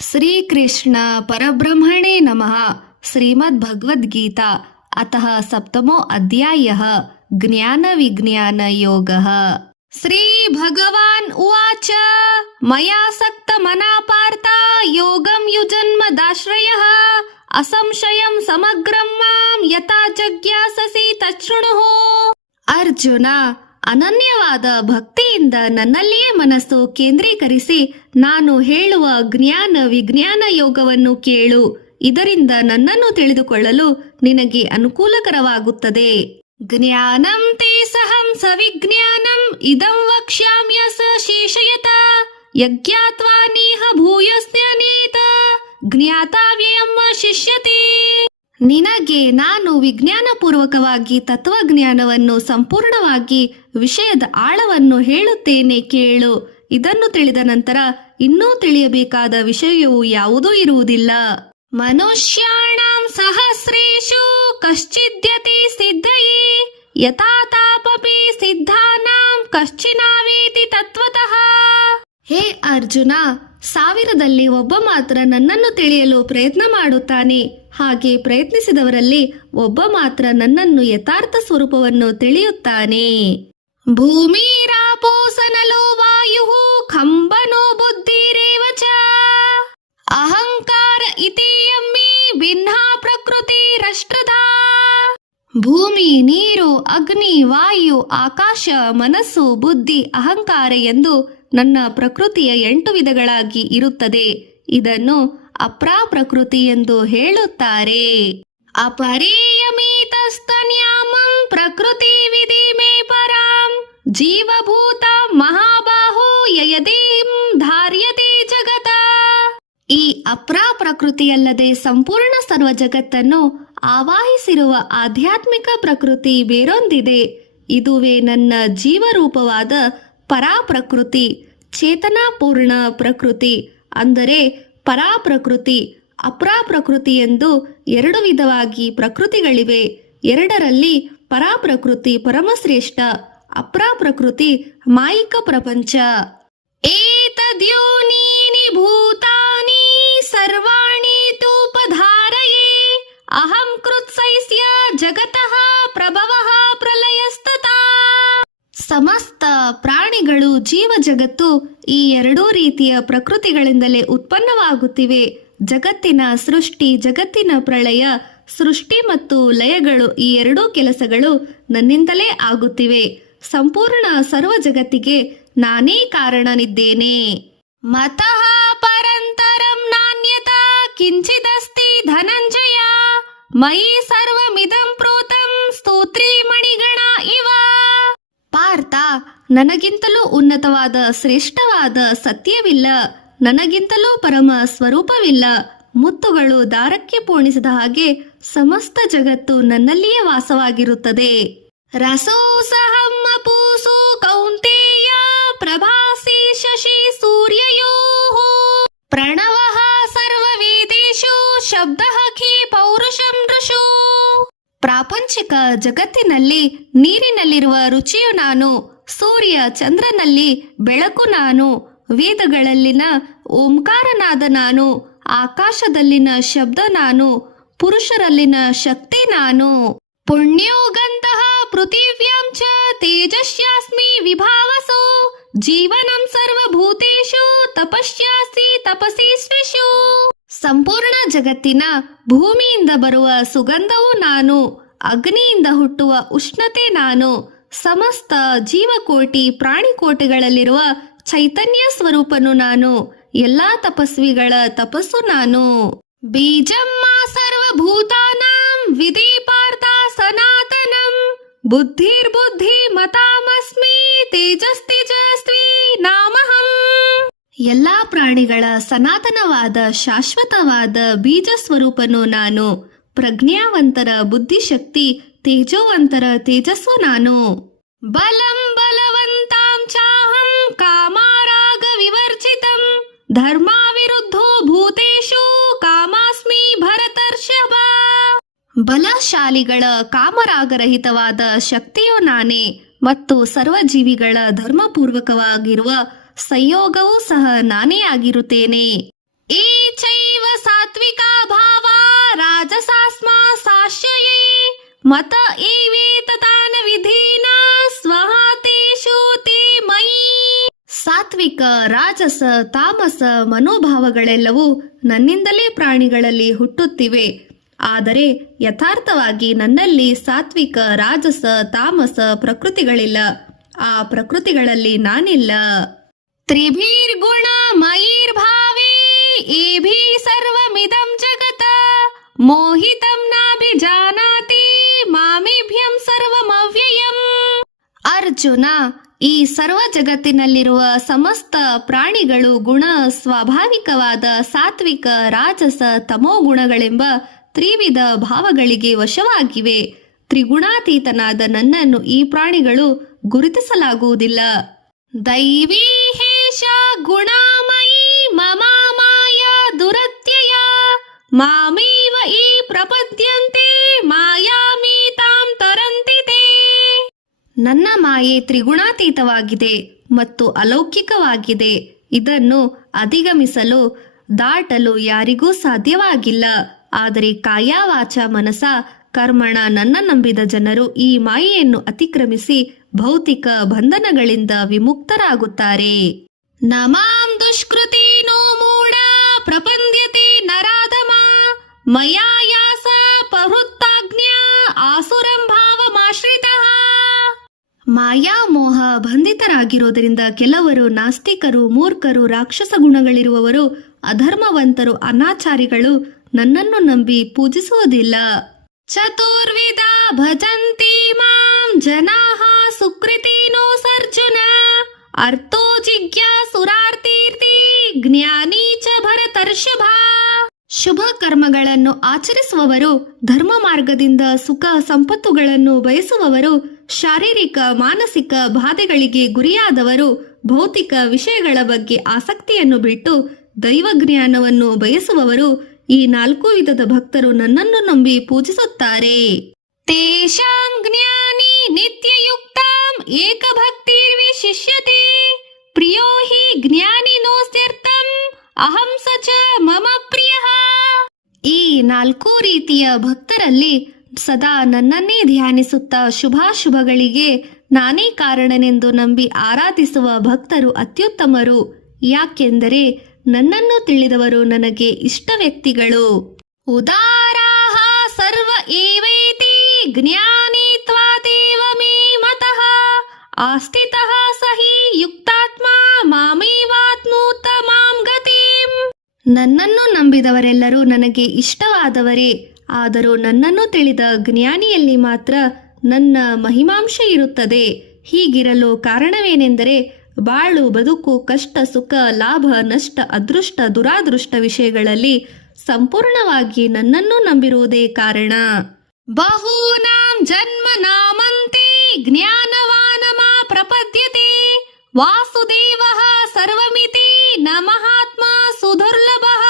श्रीकृष्ण परब्रह्मणे नमः। श्रीमद्भगवद्गीता अतः सप्तमो अध्यायः ज्ञानविज्ञानयोगः। श्रीभगवान् उवाच मया सक्तमना पार्थ योगं युजन्मदाश्रयः असंशयं समग्रं मां यथा जिज्ञाससि ತಚ್ಛೃಣುಃ। ಅರ್ಜುನ, ಅನನ್ಯವಾದ ಭಕ್ತಿಯಿಂದ ನನ್ನಲ್ಲಿಯೇ ಮನಸ್ಸು ಕೇಂದ್ರೀಕರಿಸಿ ನಾನು ಹೇಳುವ ಜ್ಞಾನ ವಿಜ್ಞಾನ ಯೋಗವನ್ನು ಕೇಳು. ಇದರಿಂದ ನನ್ನನ್ನು ತಿಳಿದುಕೊಳ್ಳಲು ನಿನಗೆ ಅನುಕೂಲಕರವಾಗುತ್ತದೆ. ಜ್ಞಾನಂ ತೇ ಸಹಂ ಸವಿಜ್ಞಾನಂ ಇದಂ ವಕ್ಷ್ಯಾಮ್ಯಸ ಶೇಷಯತ ಯಜ್ಞಾತ್ವಾ ನೀಹ ಭೂಯಸ್ತ್ಯನೇತ ಜ್ಞಾತವ್ಯಯಂ ಶಿಷ್ಯತೆ. ನಿನಗೆ ನಾನು ವಿಜ್ಞಾನಪೂರ್ವಕವಾಗಿ ತತ್ವಜ್ಞಾನವನ್ನು ಸಂಪೂರ್ಣವಾಗಿ ವಿಷಯದ ಆಳವನ್ನು ಹೇಳುತ್ತೇನೆ, ಕೇಳು. ಇದನ್ನು ತಿಳಿದ ನಂತರ ಇನ್ನೂ ತಿಳಿಯಬೇಕಾದ ವಿಷಯವು ಯಾವುದೂ ಇರುವುದಿಲ್ಲ. ಮನುಷ್ಯಾಣಾಂ ಸಹಸ್ರೇಷು ಕಶ್ಚಿದ್ಯತಿ ಸಿದ್ಧಯೇ ಯಥಾ ತಾಪಪಿ ಸಿದ್ಧಾನಾಂ ಕಶ್ಚಿನಾವೇತಿ ತತ್ವತಃ. ಹೇ ಅರ್ಜುನ, ಸಾವಿರದಲ್ಲಿ ಒಬ್ಬ ಮಾತ್ರ ನನ್ನನ್ನು ತಿಳಿಯಲು ಪ್ರಯತ್ನ ಮಾಡುತ್ತಾನೆ. ಹಾಗೆ ಪ್ರಯತ್ನಿಸಿದವರಲ್ಲಿ ಒಬ್ಬ ಮಾತ್ರ ನನ್ನನ್ನು ಯಥಾರ್ಥ ಸ್ವರೂಪವನ್ನು ತಿಳಿಯುತ್ತಾನೆ. ಭೂಮಿರಾಪೋಸನಲೋ ವಾಯುಃ ಖಂಬನೋ ಬುದ್ಧಿರೇವ ಚ ಅಹಂಕಾರ ಇತೀಯಮ್ಮಿ ಭಿನ್ನಾ ಪ್ರಕೃತಿರಷ್ಟಧಾ. ಭೂಮಿ, ನೀರು, ಅಗ್ನಿ, ವಾಯು, ಆಕಾಶ, ಮನಸ್ಸು, ಬುದ್ಧಿ, ಅಹಂಕಾರ ಎಂದು ನನ್ನ ಪ್ರಕೃತಿಯ 8 ವಿಧಗಳಾಗಿ ಇರುತ್ತದೆ. ಇದನ್ನು ಅಪ್ರಾಪ್ರಕೃತಿ ಎಂದು ಹೇಳುತ್ತಾರೆ. ಅಪರೇಯಮಿತಸ್ತನ್ಯಾಮಂ ಪ್ರಕೃತಿ ವಿಧಿ ಮೇ ಪರಾಂ ಜೀವಭೂತ ಮಹಾಬಾಹೋ ಯಯದೇಂ ಧಾರ್ಯತೆ ಜಗತ. ಈ ಅಪ್ರಾಪ್ರಕೃತಿಯಲ್ಲದೆ ಸಂಪೂರ್ಣ ಸರ್ವ ಜಗತ್ತನ್ನು ಆವಾಹಿಸಿರುವ ಆಧ್ಯಾತ್ಮಿಕ ಪ್ರಕೃತಿ ಬೇರೊಂದಿದೆ. ಇದುವೇ ನನ್ನ ಜೀವರೂಪವಾದ ಪರಾಪ್ರಕೃತಿ. ಚೇತನಾಪೂರ್ಣ ಪ್ರಕೃತಿ ಅಂದರೆ ಪರಾಪ್ರಕೃತಿ, ಅಪ್ರಾಪ್ರಕೃತಿ ಎಂದು 2 ವಿಧವಾಗಿ ಪ್ರಕೃತಿಗಳಿವೆ. 2ರಲ್ಲಿ ಪರಾಪ್ರಕೃತಿ ಪರಮಶ್ರೇಷ್ಠ, ಅಪ್ರಾಪ್ರಕೃತಿ ಮಾಯಿಕ ಪ್ರಪಂಚ. ಏತದ್ಯೋನೀನಿ ಭೂತಾನಿ ಸರ್ವಾಣಿ ತೂಪಧಾರಯೇ ಅಹಂ ಕೃತ್ಸೈಸ್ಯ ಜಗತಃ ಪ್ರಭವಃ ಪ್ರಲಯಸ್ತತಾ. ಸಮಸ್ತ ಪ್ರಾಣಿಗಳು, ಜೀವ ಜಗತ್ತು ಈ 2 ರೀತಿಯ ಪ್ರಕೃತಿಗಳಿಂದಲೇ ಉತ್ಪನ್ನವಾಗುತ್ತಿವೆ. ಜಗತ್ತಿನ ಸೃಷ್ಟಿ, ಜಗತ್ತಿನ ಪ್ರಳಯ, ಸೃಷ್ಟಿ ಮತ್ತು ಲಯಗಳು ಈ 2 ಕೆಲಸಗಳು ನನ್ನಿಂದಲೇ ಆಗುತ್ತಿವೆ. ಸಂಪೂರ್ಣ ಸರ್ವ ಜಗತ್ತಿಗೆ ನಾನೇ ಕಾರಣನಿದ್ದೇನೆ. ಮತಃ ಪರಂತರಂ ನಾನ್ಯತಾ ಕಿಂಚಿದಸ್ತಿ ಧನಂಜಯ ಮಯಿ ಸರ್ವಮಿದಂ ಪ್ರೋತಂ ಸ್ತೋತ್ರಿ ಮಣಿಗಣ ಇವ. ಪಾರ್ಥ, ನನಗಿಂತಲೂ ಉನ್ನತವಾದ ಶ್ರೇಷ್ಠವಾದ ಸತ್ಯವಿಲ್ಲ. ನನಗಿಂತಲೂ ಪರಮ ಸ್ವರೂಪವಿಲ್ಲ. ಮುತ್ತುಗಳು ದಾರಕ್ಕೆ ಪೋಣಿಸಿದ ಹಾಗೆ ಸಮಸ್ತ ಜಗತ್ತು ನನ್ನಲ್ಲಿಯೇ ವಾಸವಾಗಿರುತ್ತದೆ. ರಸೋಸಹಂ ಅಪೂಸು ಕೌಂತೇಯ ಪ್ರಭಾಸಿ ಶಶಿ ಸೂರ್ಯಯೋಃ ಪ್ರಣವಃ ಸರ್ವವೇದೇಷು ಶಬ್ದಃ ಖಿ ಪೌರುಷಂ ನೃಷು. ಪ್ರಾಪಂಚಿಕ ಜಗತ್ತಿನಲ್ಲಿ ನೀರಿನಲ್ಲಿರುವ ರುಚಿಯು ನಾನು, ಸೂರ್ಯ ಚಂದ್ರನಲ್ಲಿ ಬೆಳಕು ನಾನು, ವೇದಗಳಲ್ಲಿನ ಓಂಕಾರನಾದ ನಾನು, ಆಕಾಶದಲ್ಲಿನ ಶಬ್ದ ನಾನು, ಪುರುಷರಲ್ಲಿನ ಶಕ್ತಿ ನಾನು. ಪುಣ್ಯೋ ಗಂಧಃ ಪೃಥಿವ್ಯಾಂ ಚ ತೇಜಸ್ಯಾಸ್ಮಿ ವಿಭಾವಸೋ ಜೀವನಂ ಸರ್ವಭೂತೇಷು ತಪಸ್ಯಾಸಿ ತಪಸ್ವಿಷು. ಸಂಪೂರ್ಣ ಜಗತ್ತಿನ ಭೂಮಿಯಿಂದ ಬರುವ ಸುಗಂಧವೂ ನಾನು, ಅಗ್ನಿಯಿಂದ ಹುಟ್ಟುವ ಉಷ್ಣತೆ ನಾನು, ಸಮಸ್ತ ಜೀವಕೋಟಿ ಪ್ರಾಣಿಕೋಟಿಗಳಲ್ಲಿರುವ ಚೈತನ್ಯ ಸ್ವರೂಪನು ನಾನು, ಎಲ್ಲಾ ತಪಸ್ವಿಗಳ ತಪಸ್ಸು ನಾನು. ಬೀಜಮ್ಮ ಸರ್ವಭೂತಾನಾಂ ವಿಧಿ ಪಾರ್ಥ ಸನಾತನಂ ಬುದ್ಧಿರ್ಬುದ್ಧಿ ಮತಾಮಸ್ಮಿ ತೇಜಸ್ವಿ ನಾಮಹಂ. ಎಲ್ಲಾ ಪ್ರಾಣಿಗಳ ಸನಾತನವಾದ ಶಾಶ್ವತವಾದ ಬೀಜ ಸ್ವರೂಪನು ನಾನು, ಪ್ರಜ್ಞಾವಂತರ ಬುದ್ಧಿಶಕ್ತಿ, ತೇಜೋವಂತರ ತೇಜಸ್ಸು ನಾನು. ಬಲಂ ಬಲವಂತಾಂ ಚಾಹಂ ಕಾಮರಾಗ ವಿವರ್ಜಿತಂ ಧರ್ಮ ವಿರುದ್ಧೋ ಭೂತೇಷು ಕಾಮಾಸ್ಮಿ ಭರತರ್ಷಭ. ಬಲಶಾಲಿಗಳ ಕಾಮರಾಗರಹಿತವಾದ ಶಕ್ತಿಯು ನಾನೇ ಮತ್ತು ಸರ್ವಜೀವಿಗಳ ಧರ್ಮಪೂರ್ವಕವಾಗಿರುವ ಸಂಯೋಗವೂ ಸಹ ನಾನೇ ಆಗಿರುತ್ತೇನೆ. ಏ ಚೈವ ಸಾತ್ವಿಕಾ ಭಾವ ರಾಜಸಾಸ್ಮಾ ಸಾಶ್ಯಯೇ ಮತ ಏವೇತತಾನ ವಿಧೀನ ಸ್ವಹ ತೇಷು ತೇ ಮಯಿ. ಸಾತ್ವಿಕ, ರಾಜಸ, ತಾಮಸ ಮನೋಭಾವಗಳೆಲ್ಲವೂ ನನ್ನಿಂದಲೇ ಪ್ರಾಣಿಗಳಲ್ಲಿ ಹುಟ್ಟುತ್ತಿವೆ. ಆದರೆ ಯಥಾರ್ಥವಾಗಿ ನನ್ನಲ್ಲಿ ಸಾತ್ವಿಕ, ರಾಜಸ, ತಾಮಸ ಪ್ರಕೃತಿಗಳಿಲ್ಲ. ಆ ಪ್ರಕೃತಿಗಳಲ್ಲಿ ನಾನಿಲ್ಲ. ತ್ರಿಭಿರ್ಗುಣ ಮಯಿರ್ಭಾವೇ ಏಭಿ ಸರ್ವಮಿದಂ ಜಗತ ಮೋಹಿತಂ ನಾಭಿಜಾನಾತಿ ಮಾಮಿಭ್ಯಂ ಸರ್ವಮವ್ಯಯಂ. ಅರ್ಜುನ, ಈ ಸರ್ವ ಜಗತ್ತಿನಲ್ಲಿರುವ ಸಮಸ್ತ ಪ್ರಾಣಿಗಳು ಗುಣ ಸ್ವಾಭಾವಿಕವಾದ ಸಾತ್ವಿಕ, ರಾಜಸ, ತಮೋ ಗುಣಗಳೆಂಬ ತ್ರಿವಿಧ ಭಾವಗಳಿಗೆ ವಶವಾಗಿವೆ. ತ್ರಿಗುಣಾತೀತನಾದ ನನ್ನನ್ನು ಈ ಪ್ರಾಣಿಗಳು ಗುರುತಿಸಲಾಗುವುದಿಲ್ಲ. ದೈವೀ ಹೇಷ ಗುಣಾಮಯಿ ಮಮ ಮಾಯಾ ದುರತ್ಯಯ ಮಾಮೇವ ಈ ಪ್ರಪದ್ಯಂತೆ ಮಾಯಾಮೀತಾಂ ತರಂತಿ ತೇ. ನನ್ನ ಮಾಯೆ ತ್ರಿಗುಣಾತೀತವಾಗಿದೆ ಮತ್ತು ಅಲೌಕಿಕವಾಗಿದೆ. ಇದನ್ನು ಅಧಿಗಮಿಸಲು, ದಾಟಲು ಯಾರಿಗೂ ಸಾಧ್ಯವಾಗಿಲ್ಲ. ಆದರೆ ಕಾಯ ವಾಚ ಮನಸ ಕರ್ಮಣ ನನ್ನ ನಂಬಿದ ಜನರು ಈ ಮಾಯೆಯನ್ನು ಅತಿಕ್ರಮಿಸಿ ಭೌತಿಕ ಬಂಧನಗಳಿಂದ ವಿಮುಕ್ತರಾಗುತ್ತಾರೆ. ನಮಾಂ ದುಷ್ಕೃತೀನೋ ಮೂಢ ಪ್ರಪಂದ್ಯತೆ ನರಾಧಮ ಮಯಾಯಾಸ ಪಹೃತ್ತಾಜ್ಞಾ ಆಸುರಂ ಭಾವಮಾಶ್ರಿತಃ. ಮಾಯಾಮೋಹ ಬಂಧಿತರಾಗಿರೋದರಿಂದ ಕೆಲವರು ನಾಸ್ತಿಕರು, ಮೂರ್ಖರು, ರಾಕ್ಷಸ ಗುಣಗಳಿರುವವರು, ಅಧರ್ಮವಂತರು, ಅನಾಚಾರಿಗಳು ನನ್ನನ್ನು ನಂಬಿ ಪೂಜಿಸುವುದಿಲ್ಲ. ಚತುರ್ವಿಧ ಭಜಂತಿ ಮಾಂ ಜನಾಃ ಸುಕೃತಿನೋ ಸರ್ಜುನ ಅರ್ಥೋ ಜಿಜ್ಞಾಸುರಾರ್ಥೀರ್ತಿ ಜ್ಞಾನಿ ಚ ಭರತರ್ಷಭ. ಶುಭ ಕರ್ಮಗಳನ್ನು ಆಚರಿಸುವವರು, ಧರ್ಮ ಮಾರ್ಗದಿಂದ ಸುಖ ಸಂಪತ್ತುಗಳನ್ನು ಬಯಸುವವರು, ಶಾರೀರಿಕ ಮಾನಸಿಕ ಬಾಧೆಗಳಿಗೆ ಗುರಿಯಾದವರು, ಭೌತಿಕ ವಿಷಯಗಳ ಬಗ್ಗೆ ಆಸಕ್ತಿಯನ್ನು ಬಿಟ್ಟು ದೈವಜ್ಞಾನವನ್ನು ಬಯಸುವವರು, ಈ 4 ವಿಧದ ಭಕ್ತರು ನನ್ನನ್ನು ನಂಬಿ ಪೂಜಿಸುತ್ತಾರೆ. ತೇಷಾಂ ಜ್ಞಾನಿ ನಿತ್ಯಯುಕ್ತಾಂ ಏಕಭಕ್ತಿರ್ವಿಶಿಷ್ಯತೆ ಪ್ರಿಯೋ ಹಿ ಜ್ಞಾನಿನೋಸ್ತ್ಯರ್ಥಂ ಅಹಂ ಸ ಚ ಮಮ ಪ್ರಿಯಃ. ಈ 4 ರೀತಿಯ ಭಕ್ತರಲ್ಲಿ ಸದಾ ನನ್ನನ್ನೇ ಧ್ಯಾನಿಸುತ್ತಾ ಶುಭಾಶುಭಗಳಿಗೆ ನಾನೇ ಕಾರಣನೆಂದು ನಂಬಿ ಆರಾಧಿಸುವ ಭಕ್ತರು ಅತ್ಯುತ್ತಮರು. ಯಾಕೆಂದರೆ ನನ್ನನ್ನು ತಿಳಿದವರು ನನಗೆ ಇಷ್ಟ ವ್ಯಕ್ತಿಗಳು. ಉದಾರಾಹ ಸರ್ವ ಏವೈತಿ ಜ್ಞಾನಿ ತ್ವಾದೇವ ಮೇ ಮತಃ ಆಸ್ಥಿತಃ ಸಹಿ ಯುಕ್ತಾತ್ಮ ಮಾಮೇವಾತ್ಮೂತ ಮಾಂ ಗತಿಂ. ನನ್ನನ್ನು ನಂಬಿದವರೆಲ್ಲರೂ ನನಗೆ ಇಷ್ಟವಾದವರೇ. ಆದರೂ ನನ್ನನ್ನು ತಿಳಿದ ಜ್ಞಾನಿಯಲ್ಲಿ ಮಾತ್ರ ನನ್ನ ಮಹಿಮಾಂಶ ಇರುತ್ತದೆ. ಹೀಗಿರಲು ಕಾರಣವೇನೆಂದರೆ ಬಾಳು, ಬದುಕು, ಕಷ್ಟ, ಸುಖ, ಲಾಭ, ನಷ್ಟ, ಅದೃಷ್ಟ, ದುರಾದೃಷ್ಟ ವಿಷಯಗಳಲ್ಲಿ ಸಂಪೂರ್ಣವಾಗಿ ನನ್ನನ್ನು ನಂಬಿರುವುದೇ ಕಾರಣ. ಬಹೂನಾಂ ಜನ್ಮನಾಮಂತೆ ಜ್ಞಾನವಾನಮ ಪ್ರಪದ್ಯತೆ ವಾಸುದೇವಃ ಸರ್ವಮಿತಿ ನ ಮಹಾತ್ಮ ಸುದುರ್ಲಭಃ.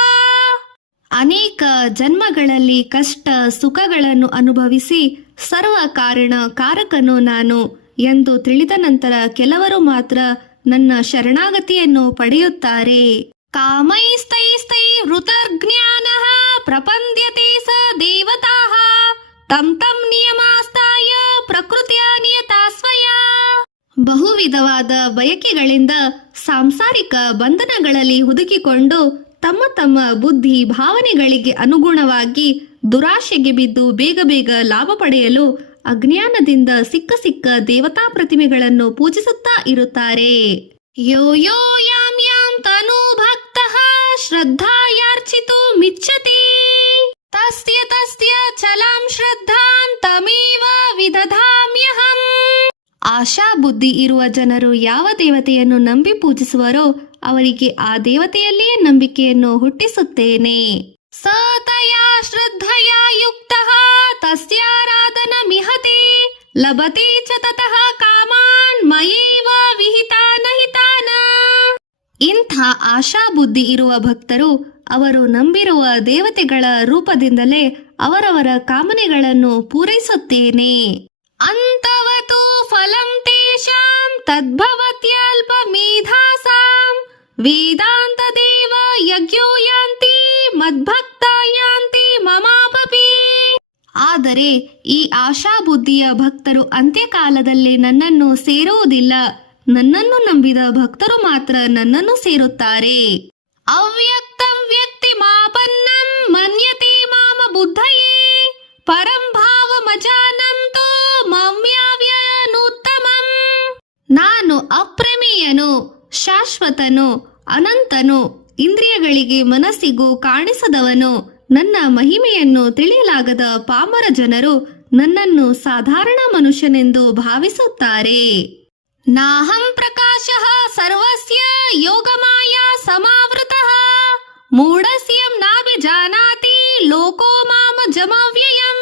ಅನೇಕ ಜನ್ಮಗಳಲ್ಲಿ ಕಷ್ಟ ಸುಖಗಳನ್ನು ಅನುಭವಿಸಿ ಸರ್ವ ಕಾರಣ ಕಾರಕನು ನಾನು ಎಂದು ತಿಳಿದ ನಂತರ ಕೆಲವರು ಮಾತ್ರ ನನ್ನ ಶರಣಾಗತಿಯನ್ನು ಪಡೆಯುತ್ತಾರೆ. ಕಾಮೈಸ್ತೈಸ್ತೈ ವೃತರ್ಜ್ಞಾನಃ ಪ್ರಪಂದ್ಯತೆ ಸ ದೇವತಾಃ ತಂ ತಂ ನಿಯಮಾಸ್ತಾಯ ಪ್ರಕೃತಿಯ ನಿಯತಾ ಸ್ವಯ. ಬಹುವಿಧವಾದ ಬಯಕೆಗಳಿಂದ ಸಾಂಸಾರಿಕ ಬಂಧನಗಳಲ್ಲಿ ಹುದುಕಿಕೊಂಡು ತಮ್ಮ ತಮ್ಮ ಬುದ್ಧಿ ಭಾವನೆಗಳಿಗೆ ಅನುಗುಣವಾಗಿ ದುರಾಶೆಗೆ ಬಿದ್ದು ಬೇಗ ಬೇಗ ಲಾಭ ಪಡೆಯಲು ಅಜ್ಞಾನದಿಂದ ಸಿಕ್ಕ ದೇವತಾ ಪ್ರತಿಮೆಗಳನ್ನು ಪೂಜಿಸುತ್ತಾ ಇರುತ್ತಾರೆ. ಯೋ ಯೋ ಯಾಂ ಯಾಂ ತನು ಭಕ್ತಃ ಶ್ರದ್ಧಾಯಾರ್ಚಿತು ಮಿಚ್ಛತಿ ತಸ್ಯ ತಸ್ಯ ಚಲಾಂ ಶ್ರದ್ಧಾಂ ತಮೇವ ವಿದಧಾಮ್ಯಹಂ. ಆಶಾ ಬುದ್ಧಿ ಇರುವ ಜನರು ಯಾವ ದೇವತೆಯನ್ನು ನಂಬಿ ಪೂಜಿಸುವರೋ ಅವರಿಗೆ ಆ ದೇವತೆಯಲ್ಲಿಯೇ ನಂಬಿಕೆಯನ್ನು ಹುಟ್ಟಿಸುತ್ತೇನೆ. ಸತಯಾ ಶ್ರದ್ಧಯಾ ಯುಕ್ತಃ ತಸ್ಯಾರಾಧನ ಮಿಹತೆ ಲಭತೆ ಚ ತತಃ ಕಾಮಾನ್ ಮಯೇವ ವಿಹಿತಾನ ಹಿತಾನ. ಇಂಥ ಆಶಾ ಬುದ್ಧಿ ಇರುವ ಭಕ್ತರು ಅವರು ನಂಬಿರುವ ದೇವತೆಗಳ ರೂಪದಿಂದಲೇ ಅವರವರ ಕಾಮನೆಗಳನ್ನು ಪೂರೈಸುತ್ತೇನೆ. ಅಂತವತು ಫಲಂ ತೇಷಾಂ ತದ್ಭವತ್ಯಲ್ಪ ಮೇಧಾಸಾಂ ವೇದಾಂತ ದೇವ ಯಜ್ಞೋ ಯಾಂತಿ ಮದ್ಭಕ್ತ ಯಾಂತಿ ಮಮಾಪಪಿ. ಆದರೆ ಈ ಆಶಾಬುದ್ಧಿಯ ಭಕ್ತರು ಅಂತ್ಯಕಾಲದಲ್ಲಿ ನನ್ನನ್ನು ಸೇರುವುದಿಲ್ಲ. ನನ್ನನ್ನು ನಂಬಿದ ಭಕ್ತರು ಮಾತ್ರ ನನ್ನನ್ನು ಸೇರುತ್ತಾರೆ. ಅವ್ಯಕ್ತಂ ವ್ಯಕ್ತಿ ಮಾಪನ್ನಂ ಮನ್ಯತೆ ಮಾಮ ಬುದ್ಧಯೇ ಪರಂ ಭಾವಮಜಾನಂತೋ ಮಮ್ಯಾವ್ಯನುತ್ತಮಂ. ನಾನು ಅಪ್ರಮೇಯನು, ಶಾಶ್ವತನು, ಅನಂತನು, ಇಂದ್ರಿಯಗಳಿಗೆ ಮನಸ್ಸಿಗೂ ಕಾಣಿಸದವನು. ನನ್ನ ಮಹಿಮೆಯನ್ನು ತಿಳಿಯಲಾಗದ ಪಾಮರ ಜನರು ನನ್ನನ್ನು ಸಾಧಾರಣ ಮನುಷ್ಯನೆಂದು ಭಾವಿಸುತ್ತಾರೆ. ನಾಹಂ ಪ್ರಕಾಶಃ ಸರ್ವಸ್ಯ ಯೋಗಮಾಯಾ ಸಮಾವೃತಃ ಮೂಢಸ್ಯಂ ನಾಭಿಜಾನಾತಿ ಲೋಕೋ ಮಾಮ ಜಮವ್ಯಯಂ.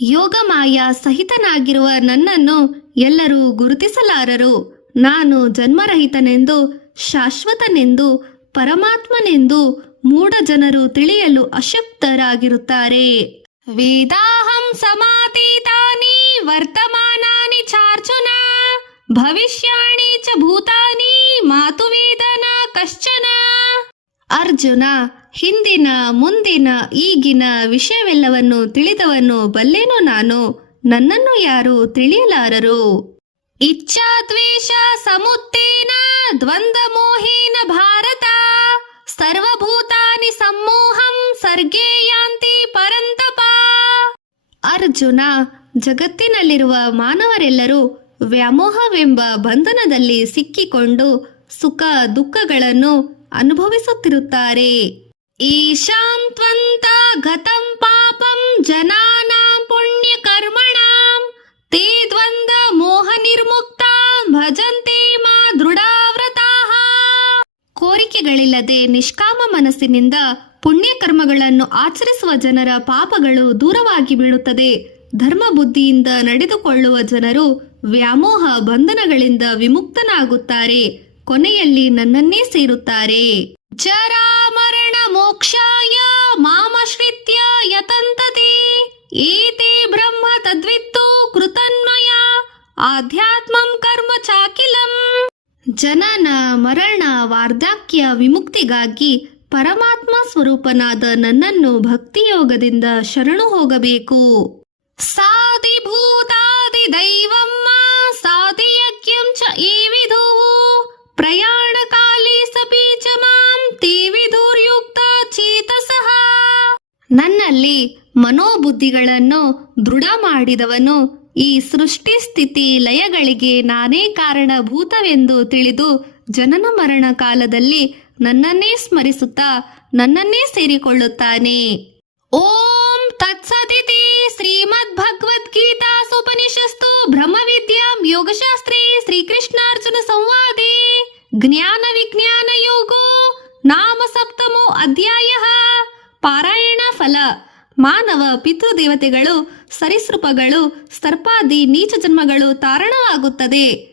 ಯೋಗಮಾಯಾ ಸಹಿತನಾಗಿರುವ ನನ್ನನ್ನು ಎಲ್ಲರೂ ಗುರುತಿಸಲಾರರು. ನಾನು ಜನ್ಮರಹಿತನೆಂದು, ಶಾಶ್ವತನೆಂದು, ಪರಮಾತ್ಮನೆಂದು ಮೂಢ ಜನರು ತಿಳಿಯಲು ಅಶಕ್ತರಾಗಿರುತ್ತಾರೆ. ವೇದಾಹಂ ಸಮಾತೀತಾನಿ ವರ್ತಮಾನಾನಿ ಚಾರ್ಜುನ ಭವಿಷ್ಯಾಣಿ ಚ ಭೂತಾನಿ ಮಾತು ವೇದನ ಕಶ್ಚನ. ಅರ್ಜುನ, ಹಿಂದಿನ, ಮುಂದಿನ, ಈಗಿನ ವಿಷಯವೆಲ್ಲವನ್ನು ತಿಳಿದವನು ಬಲ್ಲೆನು ನಾನು. ನನ್ನನ್ನು ಯಾರು ತಿಳಿಯಲಾರರು. ಇಚ್ಛಾ ದ್ವೇಷ ಸಮುತ್ತೇನ ದ್ವಂದ್ವ ಮೋಹೇನ ಭಾರತ ಸರ್ವಭೂತಾನಿ ಸಮ್ಮೋಹಂ ಸರ್ಗೇ ಯಾಂತಿ ಪರಂತಪ. ಅರ್ಜುನ, ಜಗತ್ತಿನಲ್ಲಿರುವ ಮಾನವರೆಲ್ಲರೂ ವ್ಯಾಮೋಹವೆಂಬ ಬಂಧನದಲ್ಲಿ ಸಿಕ್ಕಿಕೊಂಡು ಸುಖ ದುಃಖಗಳನ್ನು ಅನುಭವಿಸುತ್ತಿರುತ್ತಾರೆ. ಈಶಾಂ ತ್ವಂತ ಗತಂ ಪಾಪಂ ಜನಾನಾಂ ಪುಣ್ಯ ಕರ್ಮಣಾಂ ತೇ ದ್ವಂದ್ವ ಮೋಹ ನಿರ್ಮುಕ್ತ ಭಜಂತೆ ಮಾ ದೃಢವ್ರತಾಃ. ಕೋರಿಕೆಗಳಿಲ್ಲದೆ ನಿಷ್ಕಾಮ ಮನಸ್ಸಿನಿಂದ ಪುಣ್ಯಕರ್ಮಗಳನ್ನು ಆಚರಿಸುವ ಜನರ ಪಾಪಗಳು ದೂರವಾಗಿ ಬೀಳುತ್ತದೆ. ಧರ್ಮ ಬುದ್ಧಿಯಿಂದ ನಡೆದುಕೊಳ್ಳುವ ಜನರು ವ್ಯಾಮೋಹ ಬಂಧನಗಳಿಂದ ವಿಮುಕ್ತನಾಗುತ್ತಾರೆ. ಕೊನೆಯಲ್ಲಿ ನನ್ನನ್ನೇ ಸೇರುತ್ತಾರೆ. ಜರಾ ಮರಣ ಮೋಕ್ಷಾಯ ಮಾಮಶ್ರಿತ್ಯ ಯತಂತತೆ ಏತೆ ಬ್ರಹ್ಮ ತದ್ವಿತ್ತು ಕೃತನ್ಮಯ ಆಧ್ಯಾತ್ಮಂ ಕರ್ಮ ಚಾಕಿಲಂ. ಜನನ ಮರಣ ವಾರ್ಧಕ್ಯ ವಿಮುಕ್ತಿಗಾಗಿ ಪರಮಾತ್ಮ ಸ್ವರೂಪನಾದ ನನ್ನನ್ನು ಭಕ್ತಿಯೋಗದಿಂದ ಶರಣು ಹೋಗಬೇಕು. ಸಾಧಿ ಭೂತಾದಿ ದೈವಮ್ಮ ಸಾಧಿ ಯಜ್ಞಂ ಚ ಏವಿಧು ಪ್ರಯಾಣ ಕಾಲೇ ಸಪಿ ಚ ಮಾಂ ತೇ ವಿಧುರ್ಯುಕ್ತ ಚೇತಸಃ. ನನ್ನಲ್ಲಿ ಮನೋಬುದ್ಧಿಗಳನ್ನು ದೃಢ ಮಾಡಿದವನು ಈ ಸೃಷ್ಟಿ ಸ್ಥಿತಿ ಲಯಗಳಿಗೆ ನಾನೇ ಕಾರಣಭೂತವೆಂದು ತಿಳಿದು ಜನನ ಮರಣ ಕಾಲದಲ್ಲಿ ನನ್ನನ್ನೇ ಸ್ಮರಿಸುತ್ತಾ ನನ್ನನ್ನೇ ಸೇರಿಕೊಳ್ಳುತ್ತಾನೆ. ಓಂ ತತ್ಸದಿತಿ ಶ್ರೀಮದ್ ಭಗವದ್ಗೀತಾಸುಪನಿಷತ್ಸು ಬ್ರಹ್ಮವಿದ್ಯಾಂ ಯೋಗಶಾಸ್ತ್ರೇ ಶ್ರೀಕೃಷ್ಣಾರ್ಜುನ ಸಂವಾದೇ ಜ್ಞಾನ ವಿಜ್ಞಾನ ಯೋಗೋ ನಾಮ ಸಪ್ತಮೋ ಅಧ್ಯಾಯಃ. ಪಾರಾಯಣ ಫಲ. ಮಾನವ ಪಿತೃದೇವತೆಗಳು, ಸರೀಸೃಪಗಳು, ಸರ್ಪಾದಿ ನೀಚ ಜನ್ಮಗಳು ತಾರಣವಾಗುತ್ತದೆ.